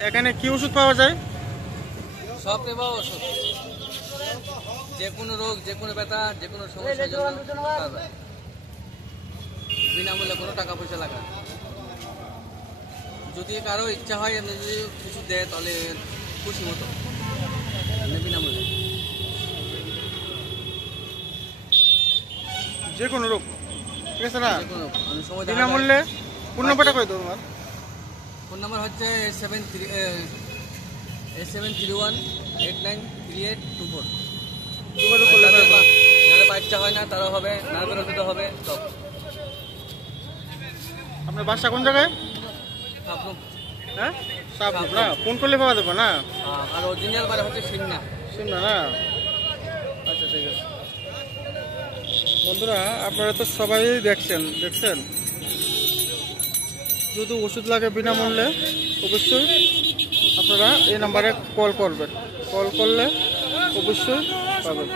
এখানে কি ওষুধ পাওয়া যায়? সব দেওয়া ওষুধ, যে কোনো রোগ, যে কোনো ব্যথা, যে কোনো সমস্যার জন্য বিনামূল্যে, কোনো টাকা পয়সা লাগে। যদি কারো ইচ্ছা হয় এমনি যদি কিছু দেয় তাহলে খুশি মতো বিনামূল্যে। যে কোনো রোগ, ঠিক আছে না? সময় বিনামূল্যে। ফোন নাম্বারটা কই তোমার? ফোন নাম্বার হচ্ছে 731893824। যোগাযোগ করলে পারবো। যারা বাচ্চা হয় না তারা হবে, নার্ভের ওষুধ হবে সব। আপনার বাসা কোন জায়গায়? হ্যাঁ, সাবরুম না? ফোন করলে পাওয়া যাবে না? আর অরিজিনাল বাড়ি হচ্ছে সিমনা। সিমনা না? আচ্ছা, ঠিক আছে। বন্ধুরা, আপনারা তো সবাই দেখছেন, যদি ওষুধ লাগে বিনামূল্যে অবশ্যই আপনারা এই নাম্বারে কল করবেন। কল করলে অবশ্যই পাবেন।